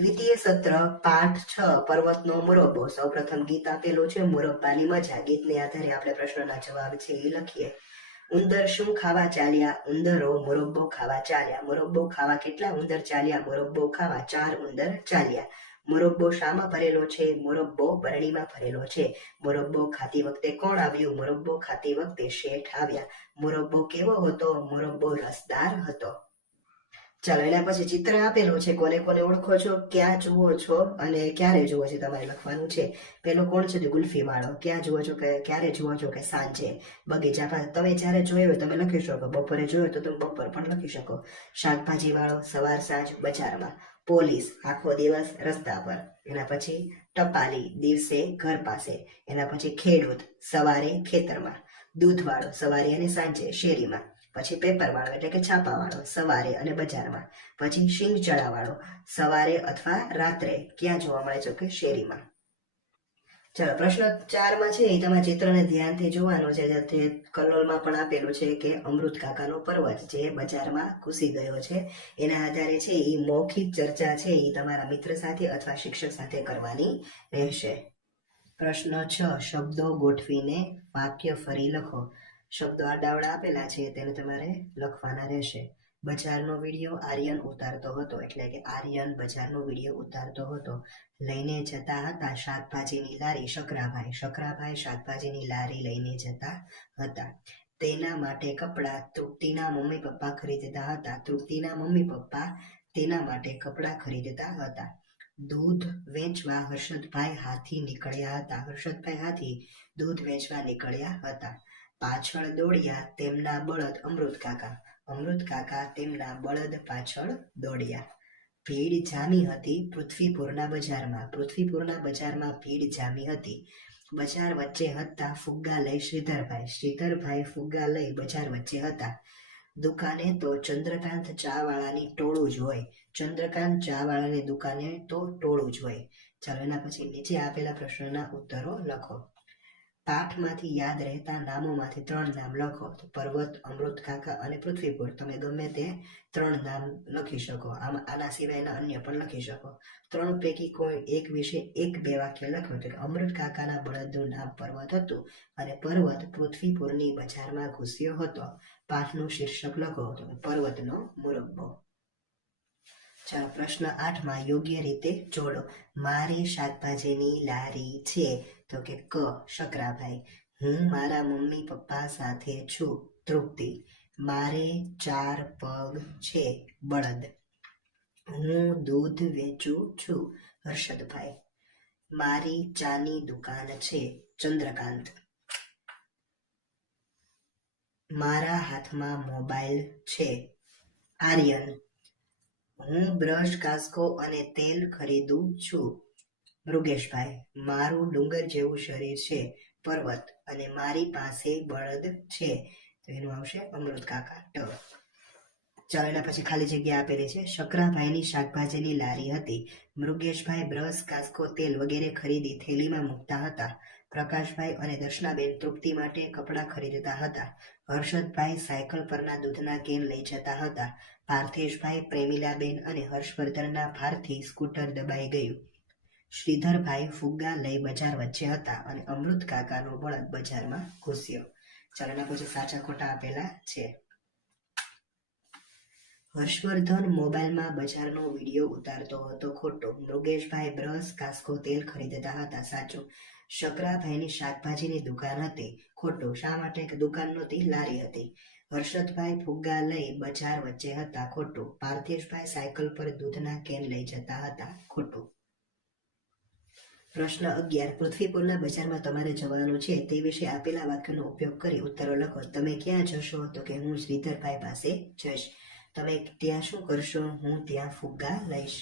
દ્વિતીય સત્ર પાઠ 6 પર્વતનો મુરબ્બો. સૌપ્રથમ ગીત આપેલું છે મુરબ્બાની મજા. ગીતને આધારે આપણે પ્રશ્નના જવાબ છે એ લખીએ. ઉંદર શું ખાવા ચાલ્યા? ઉંદરો મુરબ્બો ખાવા ચાલ્યા. મુરબ્બો ખાવા કેટલા ઉંદર ચાલ્યા? મુરબ્બો ખાવા 4 ઉંદર ચાલ્યા. મુરબ્બો શામાં ભરેલો છે? મુરબ્બો બરણીમાં ભરેલો છે. મુરબ્બો ખાતી વખતે કોણ આવ્યું? મુરબ્બો ખાતી વખતે શેઠ આવ્યા. મુરબ્બો કેવો હતો? મુરબ્બો રસદાર હતો. ચાલો, એના પછી ચિત્ર આપેલું છે. કોને કોને ઓળખો છો, ક્યાં જુઓ છો અને ક્યારે જુઓ છો તમારે લખવાનું છે. પેલો કોણ છે? ગુલ્ફી વાળો. ક્યાં જુઓ છો કે ક્યારે જુઓ છો કે સાંજે? બગીચા પાસે. તમે જ્યારે જોયો તમે લખી શકો. બપોરે જોયો તો તમે બપોર પણ લખી શકો. શાકભાજી વાળો સવાર સાંજ બજારમાં. પોલીસ આખો દિવસ રસ્તા પર. એના પછી ટપાલી દિવસે ઘર પાસે. એના પછી ખેડૂત સવારે ખેતરમાં. દૂધ વાળો સવારે અને સાંજે શેરીમાં. પછી પેપર વાળો એટલે કે છાપા વાળો સવારે અને બજારમાં. પછી શિંગ ચડા વાળો સવારે અથવા રાત્રે. ક્યાં જોવા મળે છે? કે શેરીમાં. ચાલો, પ્રશ્ન 4 માં છે એ તમારા ચિત્રને ધ્યાનથી જોવાનું છે. જે કલોલમાં પણ આપેલું છે કે અમૃત કાકાનો પર્વત જે બજારમાં ઘૂસી ગયો છે. એના આધારે છે એ મૌખિક ચર્ચા છે એ તમારા મિત્ર સાથે અથવા શિક્ષક સાથે કરવાની રહેશે. પ્રશ્ન 6 શબ્દો ગોઠવીને વાક્ય ફરી લખો. શબ્દો આડાવડા આપેલા છે તેને તમારે લખવાના રહેશે. બજારનો વિડીયો આર્યન ઉતારતો હતો, એટલે કે આર્યન બજારનો વિડીયો ઉતારતો હતો. લઈને જતા હતા શાકભાજીની લારી શકરાભાઈ. શકરાભાઈ શાકભાજીની લારી લઈને જતા હતા. તેના માટે કપડાં તૃપ્તિના મમ્મી પપ્પા ખરીદતા હતા. તૃપ્તિના મમ્મી પપ્પા તેના માટે કપડાં ખરીદતા હતા. દૂધ વેચવા હર્ષદભાઈ હાથી નીકળ્યા હતા. હર્ષદભાઈ હાથી દૂધ વેચવા નીકળ્યા હતા. પાછળ દોડ્યા તેમના બળદ અમૃત કાકા. અમૃત કાકા તેમના બળદ પાછળ દોડ્યા. ભીડ જામી હતી પૃથ્વીપુરના બજારમાં. પૃથ્વીપુરના બજારમાં ભીડ જામી હતી. બજાર વચ્ચે હતા ફુગ્ગા લઈ શ્રીધરભાઈ. શ્રીધરભાઈ ફુગ્ગા લઈ બજાર વચ્ચે હતા. દુકાને તો ચંદ્રકાંત ચા વાળાની ટોળું જ હોય. ચંદ્રકાંત ચા વાળાની દુકાને તો ટોળું જ હોય. ચાલો, એના પછી નીચે આપેલા પ્રશ્નોના ઉત્તરો લખો. પાઠમાંથી યાદ રહેતા નામોમાંથી 3 નામ લખો. તો પર્વત, અમૃત કાકા અને પૃથ્વીપુર. તમે ગમે તે 3 નામ લખી શકો. આના સિવાયના અન્ય પણ લખી શકો. 3 પૈકી કોઈ એક વિશે 1-2 વાક્ય લખો. તો અમૃત કાકાના બળદનું નામ પર્વત હતું અને પર્વત પૃથ્વીપુરની બજારમાં ઘૂસ્યો હતો. પાઠનું શીર્ષક લખો. તો પર્વતનો મુરબ્બો. ચાલો, પ્રશ્ન 8 માં યોગ્ય રીતે જોડો. મારી શાકભાજીની લારી છે તો કે ક શકરાભાઈ. હું મારા મમ્મી પપ્પા સાથે છું તૃપ્તિ. મારે 4 પગ છે બળદ. હું દૂધ વેચું છું હર્ષદભાઈ. મારી ચાની દુકાન છે ચંદ્રકાંત. મારા હાથમાં મોબાઈલ છે આર્યન. હું બ્રશ, કાસ્કો અને તેલ ખરીદું છું મૃગેશભાઈ. મારું ડુંગર જેવું શરીર છે પર્વત અને મારી પાસે બળદ છે. તો એનું આવશે અમૃત કાકા ટ. ચાલો, એના પછી ખાલી જગ્યા આપેલી છે. શકરાભાઈની શાકભાજીની લારી હતી. મૃગેશભાઈ બ્રશ, કાસ્કો, તેલ વગેરે ખરીદી થેલીમાં મૂકતા હતા. પ્રકાશભાઈ અને દર્શનાબેન તૃપ્તિ માટે કપડાં ખરીદતા હતા. હર્ષદભાઈ સાયકલ પરના દૂધના કેન લઈ જતા હતા. પાર્થેશભાઈ, પ્રેમિલાબેન અને હર્ષવર્ધનના ભારથી સ્કૂટર દબાઈ ગયું. શ્રીધરભાઈ ફુગ્ગા લઈ બજાર વચ્ચે હતા અને અમૃત કાકાનો બળદ બજારમાં ઘૂસ્યો. ચાલો, એના પછી સાચા ખોટા આપેલા છે. હર્ષવર્ધન મોબાઈલમાં બજારનો વિડીયો ઉતારતો હતો ખોટું. મૃગેશભાઈ બ્રશ, કાસ્કો, તેલ ખરીદતા હતા સાચું. શકરાભાઈની શાકભાજીની દુકાન હતી ખોટું. શા માટે? કે દુકાન નહોતી, લારી હતી. હર્ષદભાઈ ફુગ્ગા લઈ બજાર વચ્ચે હતા ખોટું. પાર્થેશભાઈ સાયકલ પર દૂધના કેન લઈ જતા હતા ખોટું. પ્રશ્ન 11 પૃથ્વીપુરના બજારમાં તમારે જવાનું છે તે વિશે આપેલા વાક્યનો ઉપયોગ કરી ઉત્તરો લખો. તમે ક્યાં જશો? તો કે હું શ્રીધરભાઈ પાસે જઈશ. તમે ત્યાં શું કરશો? હું ત્યાં ફુગ્ગા લઈશ.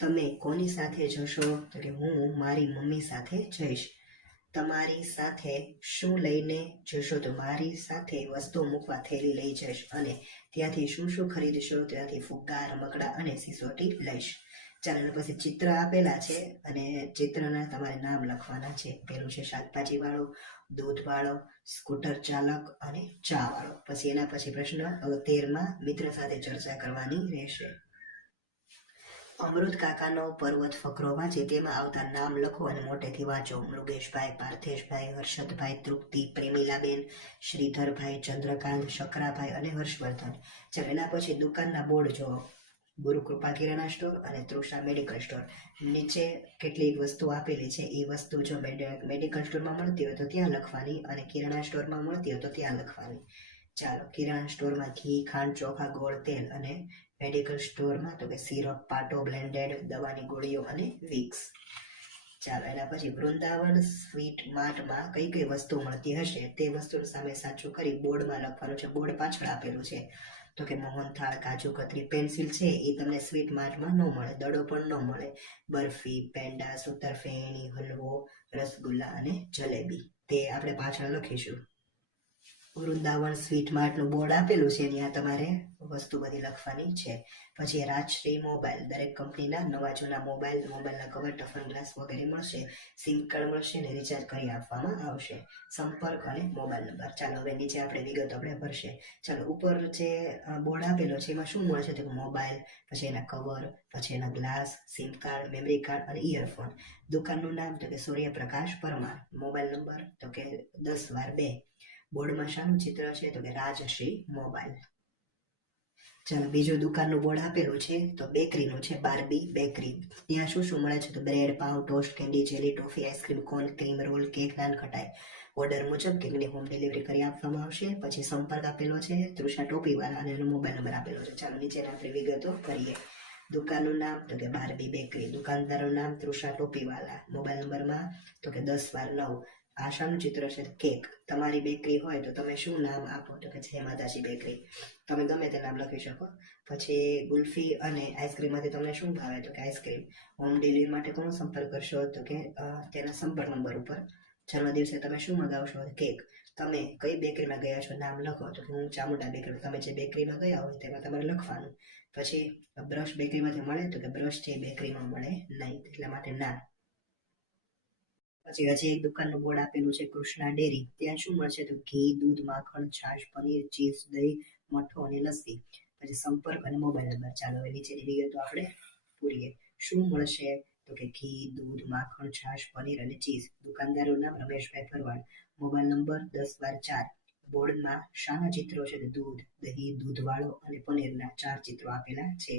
તમે કોની સાથે જશો? તો કે હું મારી મમ્મી સાથે જઈશ. તમારી સાથે શું લઈને જશો? તો મારી સાથે વસ્તુઓ મૂકવા થેલી લઈ જઈશ. અને ત્યાંથી શું શું ખરીદશો? ત્યાંથી ફુગ્ગા, રમકડા અને સિસોટી લઈશ. ચાલો, પછી ચિત્ર આપેલા છે અને ચિત્રના તમારે નામ લખવાના છે. પેલું છે શાકભાજી વાળો, દૂધ વાળો, સ્કૂટર ચાલક અને ચા વાળો. પછી એના પછી પ્રશ્ન 13 માં મિત્ર સાથે ચર્ચા કરવાની રહેશે. અમૃત કાકાનો પર્વત ફકરો વાંચી તેમાં આવતા નામ લખો અને મોટેથી વાંચો. મૃગેશભાઈ, પાર્થેશભાઈ, હર્ષદભાઈ, તૃપ્તિ, પ્રેમિલાબેન, શ્રીધરભાઈ, ચંદ્રકાંત, શકરાભાઈ અને હર્ષવર્ધન. ચાલો એના પછી દુકાનના બોર્ડ જોવો. ગુરુકૃપા કિરાણા સ્ટોર અને તૃષા મેડિકલ સ્ટોર. નીચે કેટલીક વસ્તુ આપેલી છે એ વસ્તુ જો મેડિકલ સ્ટોરમાં મળતી હોય તો ત્યાં લખવાની અને કિરાણા સ્ટોરમાં મળતી હોય તો ત્યાં લખવાની. ચાલો, કિરાણા સ્ટોરમાં ઘી, ખાંડ, ચોખા, ગોળ, તેલ અને મેડિકલ સ્ટોરમાં તો કે સિરપ, પાટો, બ્લેન્ડેડ, દવાની ગોળીઓ અને વિક્સ. ચાલો એના પછી વૃંદાવન સ્વીટ માર્ટમાં કઈ કઈ વસ્તુ મળતી હશે તે વસ્તુ સામે સાચું કરી બોર્ડમાં લખવાનું છે. બોર્ડ પાછળ આપેલું છે તો કે મોહનથાળ, કાજુ કતરી, પેન્સિલ છે એ તમને સ્વીટ માર્ટમાં ન મળે, દડો પણ ન મળે. બરફી, પેંડા, સુતરફેણી, હલવો, રસગુલ્લા અને જલેબી તે આપણે પાછળ લખીશું. વૃંદાવન સ્વીટ માર્ટનું બોર્ડ આપેલું છે ત્યાં તમારે વસ્તુ બધી લખવાની છે. પછી રાજશ્રી મોબાઈલ, દરેક કંપનીના નવા જૂના મોબાઈલના કવર, ટફન ગ્લાસ વગેરે મળશે. સિમ કાર્ડ મળશે અને રિચાર્જ કરી આપવામાં આવશે. સંપર્ક અને મોબાઈલ નંબર. ચાલો હવે નીચે આપણે વિગત આપણે ભરશે. ચાલો ઉપર જે બોર્ડ આપેલો છે એમાં શું મળશે તો મોબાઈલ, પછી એના કવર, પછી એના glass, sim card, memory card અને ઇયરફોન. દુકાનનું નામ તો કે સૂર્યપ્રકાશ પરમાર. મોબાઈલ નંબર તો કે 10/2. બોર્ડમાં શાનું ચિત્ર છે તો કે રાજશ્રી મોબાઈલ. ચાલો બીજું દુકાનનું બોર્ડ આપેલું છે તો બેકરીનું છે, બાર્બી બેકરી. ત્યાં શું શું મળે છે તો bread, pav, toast, candy, jelly, toffee, ice cream, cone, cream roll, cake, naan, ખટાઈ. ઓર્ડર મુજબ કેકની હોમ ડિલિવરી કરી આપવામાં આવશે. પછી સંપર્ક આપેલો છે તૃષા ટોપીવાળા અને એનો મોબાઈલ નંબર આપેલો છે. ચાલો નીચેના આપણે વિગતો કરીએ. દુકાનનું નામ તો કે બાર્બી બેકરી. દુકાનદારનું નામ તૃષા ટોપીવાળા. મોબાઈલ નંબરમાં તો કે 10/9. આશાનું ચિત્ર છે કેક. તમારી બેકરી હોય તો તમે શું નામ આપો તો કે જય માતાજી બેકરી. તમે ગમે તે નામ લખી શકો. પછી ગુલ્ફી અને આઈસ્ક્રીમમાંથી તમને શું ભાવે તો કે આઈસ્ક્રીમ. હોમ ડિલિવરી માટે કોનો સંપર્ક કરશો તો કે તેના સંપર્ક નંબર ઉપર. જન્મદિવસે તમે શું મંગાવશો કેક. તમે કઈ બેકરીમાં ગયા છો નામ લખો તો કે હું ચામુંડા બેકરી. તમે જે બેકરીમાં ગયા હોય તેમાં તમારે લખવાનું. પછી બ્રશ બેકરીમાંથી મળે તો કે બ્રશ છે બેકરીમાં મળે નહીં, એટલા માટે ના. પછી હજી એક દુકાનનું બોર્ડ આપેલું છે કૃષ્ણા ડેરી. ત્યાં શું મળશે તો ઘી, દૂધ, માખણ, છાશ, પનીર, ચીઝ, દહીં, મઠો અને લસ્સી. પછી સંપર્ક અને મોબાઈલ નંબર. ચાલો હવે નીચેની વિગતો આપણે પૂરીએ. શું મળશે તો કે ઘી, દૂધ, માખણ, છાશ, પનીર અને ચીઝ. દુકાનદારનું નામ રમેશભાઈ ભરવાડ. Mobile number 10/4. બોર્ડમાં શાના ચિત્રો છે દૂધ, દહીં, દૂધવાળો અને પનીરના 4 ચિત્રો આપેલા છે.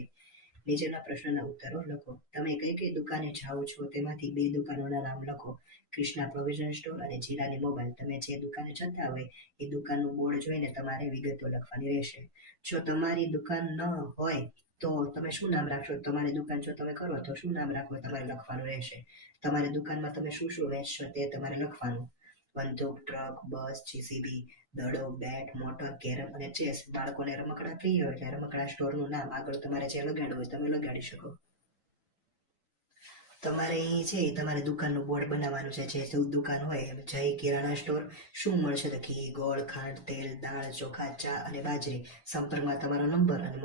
નીચેના પ્રશ્નના ઉત્તરો લખો. તમે કઈ કઈ દુકાને જાઓ છો તેમાંથી 2 દુકાનોના નામ લખો. કૃષ્ણા પ્રોવિઝન સ્ટોર અને જીલાની મોબાઈલ. તમે જે દુકાને જતા હોય એ દુકાનનું બોર્ડ જોઈને તમારે વિગતો લખવાની રહેશે. જો તમારી દુકાન ન હોય તો તમે શું નામ રાખશો. તમારી દુકાન જો તમે કરો તો શું નામ રાખો તમારે લખવાનું રહેશે. તમારી દુકાનમાં તમે શું શું વેચશો તે તમારે લખવાનું. બંદૂક, ટ્રક, બસ, જીસીબી, દડો, બેટ, મોટર, કેરમ અને ચેસ. બાળકોને રમકડા પ્રિય હોય એટલે રમકડા સ્ટોરનું નામ આગળ તમારે જે લગાડવું હોય તમે લગાડી શકો. તમારે અહીં છે તમારે દુકાનનું બોર્ડ બનાવવાનું છે. જે દુકાન હોય જય કિરાણા સ્ટોર. શું મળશે તો ઘી, ગોળ, ખાંડ, તેલ, દાળ, ચોખા, ચા અને બાજરી. સંપર્કમાં તમારો નંબર અને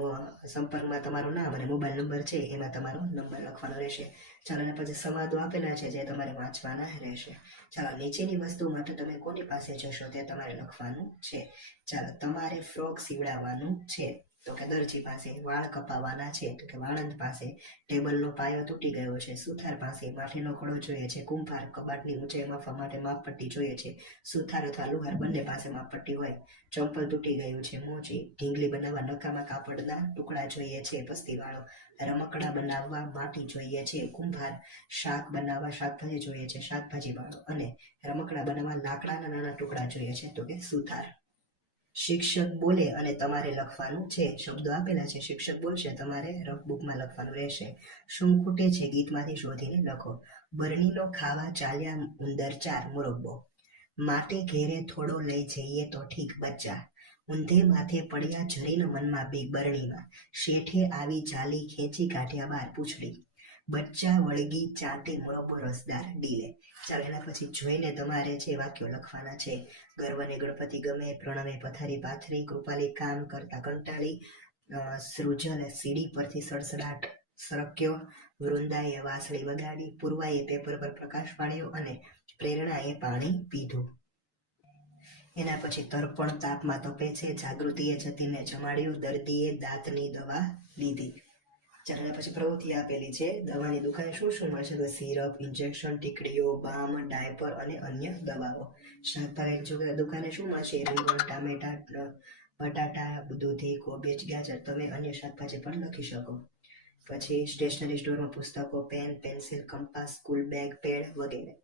સંપર્કમાં તમારું નામ અને મોબાઈલ નંબર છે એમાં તમારો નંબર લખવાનો રહેશે. ચાલો અને પછી સંવાદો આપેલા છે જે તમારે વાંચવાના રહેશે. ચાલો નીચેની વસ્તુ માટે તમે કોની પાસે જશો તે તમારે લખવાનું છે. ચાલો તમારે ફ્રોક સીવડાવવાનું છે તો કે દરજી પાસે. વાળ કપાવવાના છે તો કે વાળંદ પાસે. ટેબલનો પાયો તૂટી ગયો છે સુથાર પાસે. માટીનો કડો જોઈએ છે કુંભાર. કબાટની ઊંચાઈ માપવા માટે માપપટ્ટી જોઈએ છે સુથાર અથવા લુહાર બંને પાસે માપપટ્ટી હોય. ચંપલ તૂટી ગયું છે મોચી. ઢીંગલી બનાવવા નકામા કાપડના ટુકડા જોઈએ છે પસ્તીવાળો. રમકડા બનાવવા માટી જોઈએ છે કુંભાર. શાક બનાવવા શાકભાજી જોઈએ છે શાકભાજી વાળો. અને રમકડા બનાવવા લાકડાના નાના ટુકડા જોઈએ છે તો કે સુથાર. શિક્ષક બોલે અને તમારે લખવાનું છે. શબ્દો આપેલા છે, શિક્ષક બોલશે તમારે રફબુકમાં લખવાનું રહેશે. શું ખૂટે છે ગીતમાંથી શોધીને લખો. બરણીનો ખાવા ચાલ્યા ઉંદર 4 મુરબ્બો. માટે ઘેરે થોડો લઈ જઈએ તો ઠીક બચ્ચા. ઊંધે માથે પડ્યા જરીન મનમાં બીક બરણીમાં. શેઠે આવી જાલી ખેંચી કાઢ્યા બાર પૂછડી. બચ્ચા વળગી ચાટે મુરબ્બો રસદાર ડીલે. ચાલો એના પછી જોઈને તમારે જે વાક્યો લખવાના છે. ગર્વને ગણપતિ ગમે, પ્રણવે પથારી પાથરી, કૃપાલી કામ કરતા કંટાળી, સૃજલ સીડી પરથી સડસડાટ સરક્યો, વૃંદાએ વાંસળી વગાડી, પૂર્વાએ પેપર પર પ્રકાશ પાડ્યો અને પ્રેરણાએ પાણી પીધું. એના પછી તર્પણ તાપમાં તપે છે, જાગૃતિએ જતીને જમાડ્યું, દર્દીએ દાંતની દવા લીધી. ચાલો એના પછી પ્રવૃત્તિ આપેલી છે. દવાની દુકાને શું શું મળશે? તો સિરપ, ઇન્જેક્શન, ટીકડીઓ, બામ, ડાયપર અને અન્ય દવાઓ. શાકભાજી દુકાને શું મળશે? રીંગણ, ટામેટા, બટાટા, દૂધી, કોબીજ, ગાજર. તમે અન્ય શાકભાજી પણ લખી શકો. પછી સ્ટેશનરી સ્ટોરમાં પુસ્તકો, pen, pencil, compass, school bag, pad વગેરે.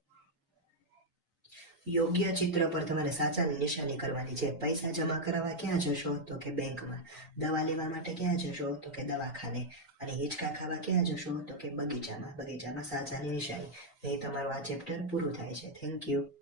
યોગ્ય ચિત્ર પર તમારે સાચાની નિશાની કરવાની છે. પૈસા જમા કરાવવા ક્યાં જશો? તો કે બેંકમાં. દવા લેવા માટે ક્યાં જશો? તો કે દવાખાને. અને હિંચકા ખાવા ક્યાં જશો? તો કે બગીચામાં. બગીચામાં સાચાની નિશાની. એ તમારું આ ચેપ્ટર પૂરું થાય છે. Thank you.